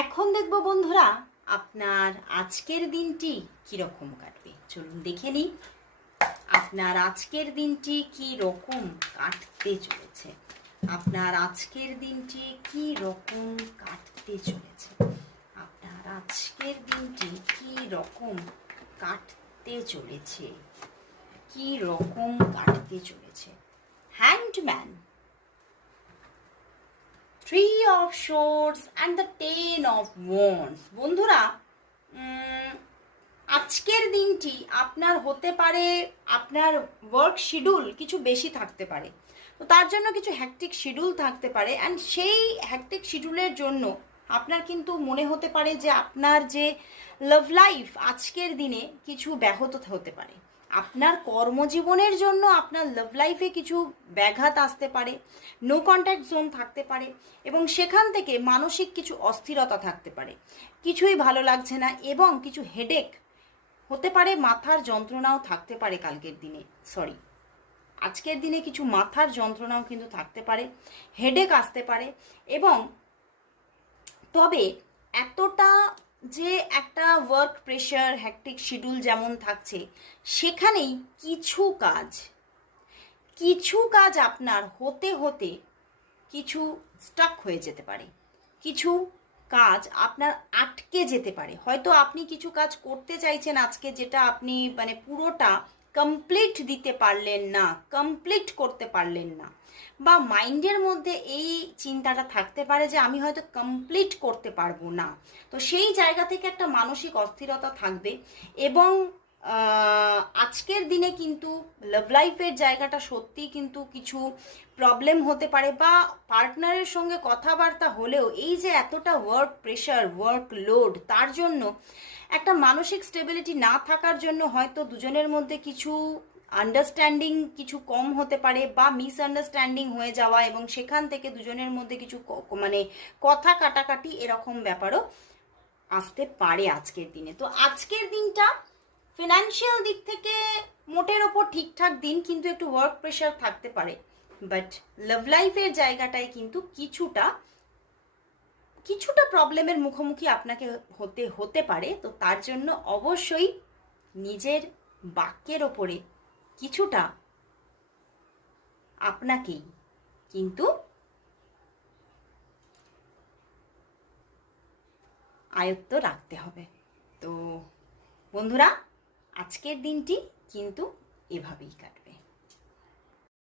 এখন দেখব বন্ধুরা আপনার আজকের দিনটি কীরকম কাটবে। চলুন দেখে নিই আপনার আজকের দিনটি কী রকম কাটতে চলেছে। আপনার আজকের দিনটি কী রকম কাটতে চলেছে। আপনার আজকের দিনটি কী রকম কাটতে চলেছে। কী রকম কাটতে চলেছে। হ্যান্ডম্যান, Three of Swords and the Ten of Wands। বন্ধুরা, আজকের দিনটি আপনার হতে পারে আপনার ওয়ার্ক শিডিউল কিছু বেশি থাকতে পারে, তো তার জন্য কিছু হ্যাকটিক শিডিউল থাকতে পারে। অ্যান্ড সেই হ্যাকটিক শিডিউলের জন্য আপনার কিন্তু মনে হতে পারে যে আপনার যে লাভ লাইফ আজকের দিনে কিছু ব্যাহত হতে পারে। আপনার কর্মজীবনের জন্য আপনার লাভ লাইফে কিছু ব্যাঘাত আসতে পারে, নো কন্ট্যাক্ট জোন থাকতে পারে, এবং সেখান থেকে মানসিক কিছু অস্থিরতা থাকতে পারে, কিছুই ভালো লাগছে না, এবং কিছু হেডেক হতে পারে, মাথার যন্ত্রণাও থাকতে পারে কালকের দিনে, আজকের দিনে কিছু মাথার যন্ত্রণাও কিন্তু থাকতে পারে, হেডেক আসতে পারে। এবং তবে এতটা যে একটা ওয়ার্ক প্রেশার হ্যাকটিক শিডিউল যেমন থাকছে, সেখানেই কিছু কাজ আপনার হতে হতে কিছু স্টাক হয়ে যেতে পারে, কিছু কাজ আপনার আটকে যেতে পারে। হয়তো আপনি কিছু কাজ করতে চাইছেন আজকে, যেটা আপনি পুরোটা কমপ্লিট দিতে পারলেন না, কমপ্লিট করতে পারলেন না, বা মাইন্ডের মধ্যে এই চিন্তাটা থাকতে পারে যে আমি হয়তো কমপ্লিট করতে পারবো না। তো সেই জায়গা থেকে একটা মানসিক অস্থিরতা থাকবে। এবং আজকের দিনে কিন্তু লাভ লাইফের জায়গাটা সত্যিই কিন্তু কিছু প্রবলেম হতে পারে, বা পার্টনারের সঙ্গে কথাবার্তা হলেও এই যে এতটা ওয়ার্ক প্রেশার, ওয়ার্ক লোড, তার জন্য একটা মানসিক স্টেবিলিটি না থাকার জন্য হয়তো দুজনের মধ্যে কিছু আন্ডারস্ট্যান্ডিং কিছু কম হতে পারে, বা মিসআন্ডারস্ট্যান্ডিং হয়ে যাওয়া, এবং সেখান থেকে দুজনের মধ্যে কিছু কথা কাটাকাটি এরকম ব্যাপারও আসতে পারে আজকের দিনে। তো আজকের দিনটা ফিনান্সিয়াল দিক থেকে মোটের ওপর ঠিকঠাক দিন, কিন্তু একটু ওয়ার্ক প্রেশার থাকতে পারে। বাট লাভ লাইফের জায়গাটায় কিন্তু কিছুটা প্রবলেমের মুখোমুখি আপনাকে হতে পারে। তো তার জন্য অবশ্যই নিজের বাক্যের ওপরে কিছুটা আপনাকেই কিন্তু আয়ত্ত রাখতে হবে। তো বন্ধুরা, আজকের দিনটি কিন্তু এভাবেই কাটবে।